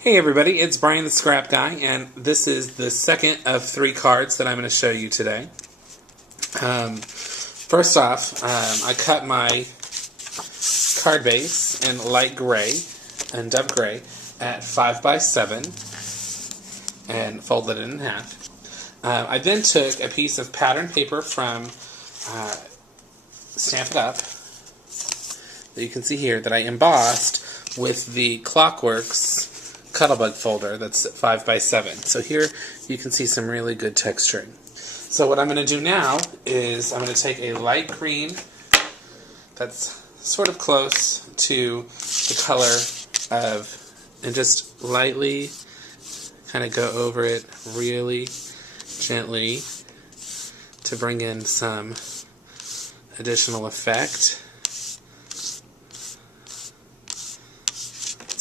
Hey everybody, it's Brian the Scrap Guy, and this is the second of 3 cards that I'm going to show you today. First off, I cut my card base in light gray and dove gray at 5x7 and folded it in half. I then took a piece of pattern paper from Stamp It Up that you can see here that I embossed with the Clockworks Cuttlebug folder that's 5x7. So here you can see some really good texturing. So what I'm going to do now is I'm going to take a light green that's sort of close to the color of, and just lightly kind of go over it really gently to bring in some additional effect.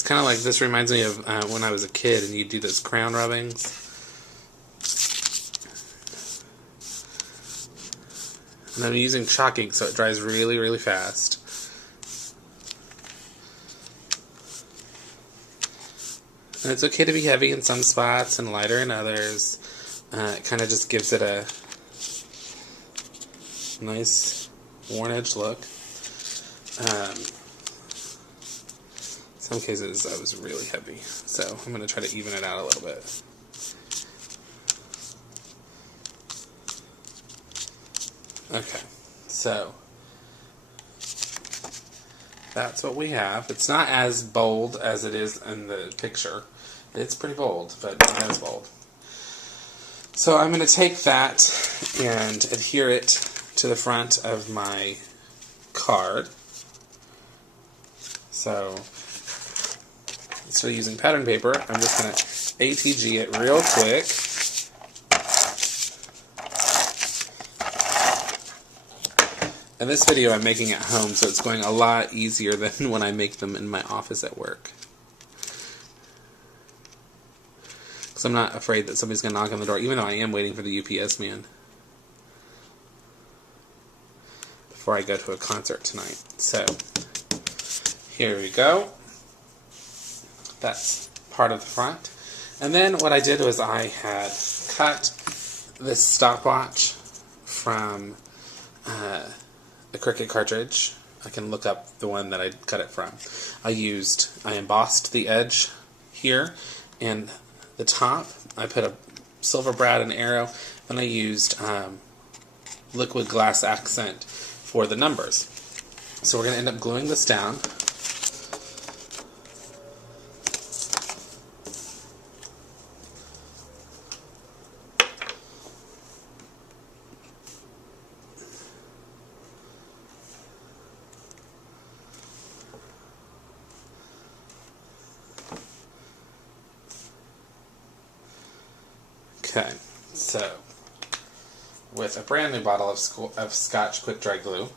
Kind of like this reminds me of when I was a kid and you'd do those crown rubbings. And I'm using chalk ink so it dries really, really fast. And it's okay to be heavy in some spots and lighter in others. It kind of just gives it a nice worn edge look. Some cases I was really heavy, so I'm going to try to even it out a little bit. Okay, so that's what we have. It's not as bold as it is in the picture. It's pretty bold, but not as bold. So I'm going to take that and adhere it to the front of my card. So instead of using pattern paper, I'm just going to ATG it real quick. And this video I'm making at home, so it's going a lot easier than when I make them in my office at work. Because I'm not afraid that somebody's going to knock on the door, even though I am waiting for the UPS man before I go to a concert tonight. So, here we go. That's part of the front. And then what I did was I had cut this stopwatch from the Cricut cartridge. I can look up the one that I cut it from. I embossed the edge here and the top. I put a silver brad and arrow, and I used liquid glass accent for the numbers. So we're going to end up gluing this down. Okay, so with a brand new bottle of Scotch Quick Dry Glue,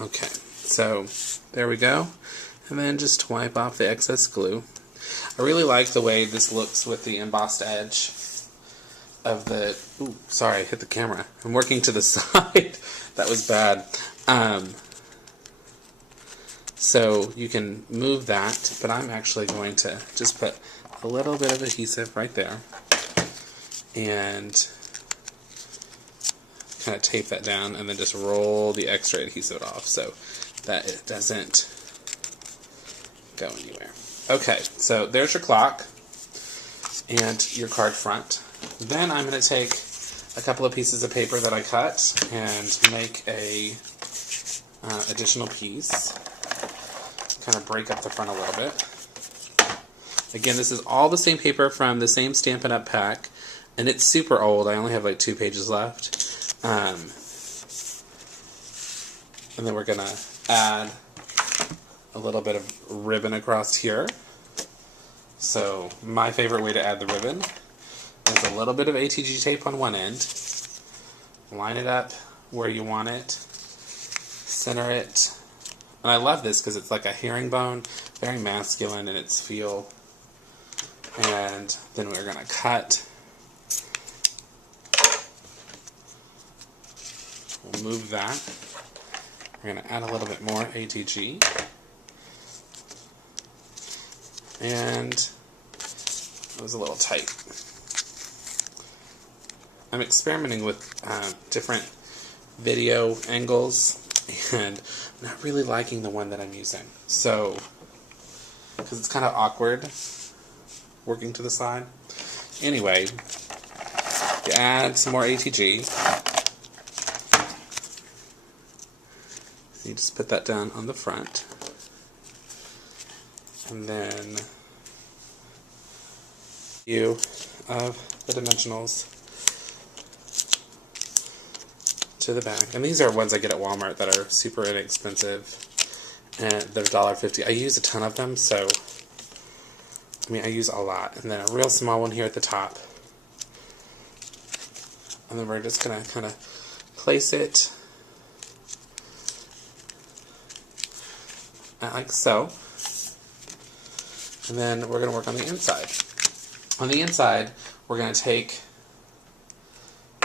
okay, so there we go, and then just wipe off the excess glue. I really like the way this looks with the embossed edge of the, ooh, sorry, I hit the camera. I'm working to the side. That was bad. So you can move that, but I'm actually going to just put a little bit of adhesive right there and kind of tape that down and then just roll the extra adhesive off so that it doesn't go anywhere. Okay, so there's your clock and your card front. Then I'm going to take a couple of pieces of paper that I cut and make a additional piece. Kind of break up the front a little bit. Again, this is all the same paper from the same Stampin' Up! Pack, and it's super old. I only have like 2 pages left. And then we're going to add a little bit of ribbon across here. So my favorite way to add the ribbon is a little bit of ATG tape on one end. Line it up where you want it. Center it. And I love this because it's like a herringbone, very masculine in its feel. And then we're going to cut. We'll move that. We're going to add a little bit more ATG. And it was a little tight. I'm experimenting with different video angles and not really liking the one that I'm using. So, because it's kind of awkward working to the side. Anyway, you add some more ATG. You just put that down on the front. And then view of the dimensionals to the back. And these are ones I get at Walmart that are super inexpensive. And they're $1.50. I use a ton of them, so I mean I use a lot. And then a real small one here at the top. And then we're just gonna kind of place it like so. And then we're going to work on the inside. On the inside, we're going to take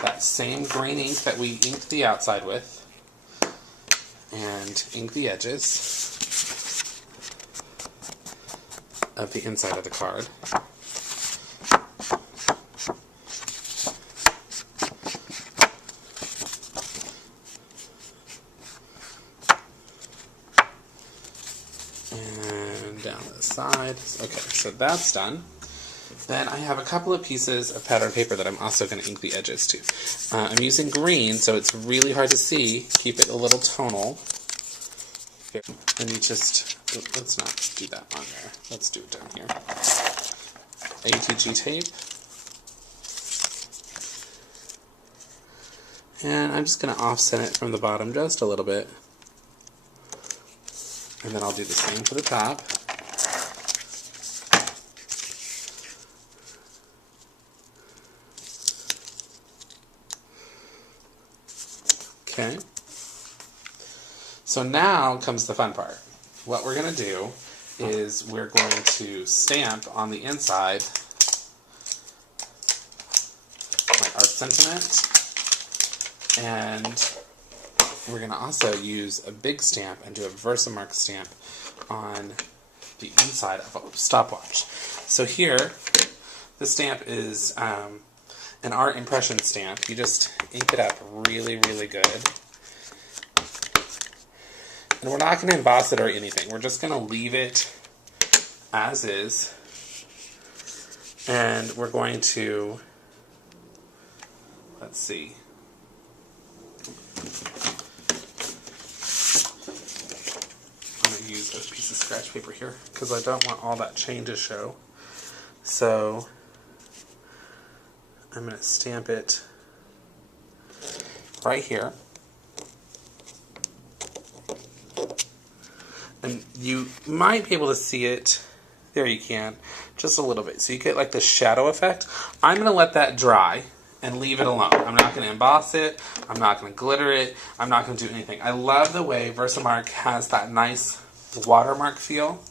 that same green ink that we inked the outside with and ink the edges of the inside of the card. And down the side. Okay, so that's done. Then I have a couple of pieces of pattern paper that I'm also going to ink the edges to. I'm using green, so it's really hard to see. Keep it a little tonal. And you just, let's not do that on there. Let's do it down here. ATG tape. And I'm just going to offset it from the bottom just a little bit. And then I'll do the same for the top. Okay. So now comes the fun part. What we're going to do is we're going to stamp on the inside like our sentiment, and we're going to also use a big stamp and do a Versamark stamp on the inside of a stopwatch. So here, the stamp is an art impression stamp. You just ink it up really, really good. And we're not going to emboss it or anything. We're just going to leave it as is. And we're going to, let's see. I'm going to use a piece of scratch paper here because I don't want all that chain to show. So I'm going to stamp it right here. And you might be able to see it. There you can. Just a little bit. So you get like the shadow effect. I'm going to let that dry and leave it alone. I'm not going to emboss it. I'm not going to glitter it. I'm not going to do anything. I love the way Versamark has that nice watermark feel.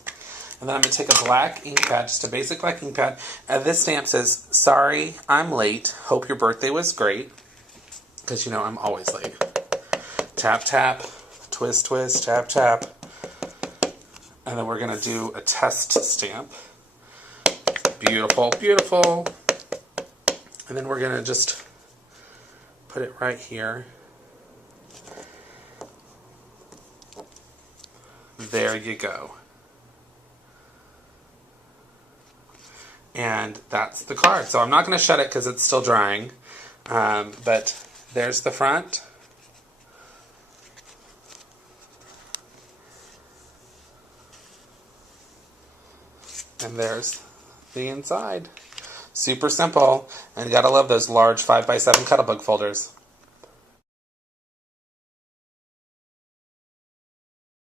And then I'm going to take a black ink pad, just a basic black ink pad. And this stamp says, "Sorry, I'm late. Hope your birthday was great." Because, you know, I'm always late. Tap, tap. Twist, twist. Tap, tap. And then we're going to do a test stamp. Beautiful, beautiful. And then we're going to just put it right here. There you go. And that's the card. So I'm not going to shut it because it's still drying. But there's the front. And there's the inside. Super simple. And you gotta love those large 5x7 Cuttlebug folders.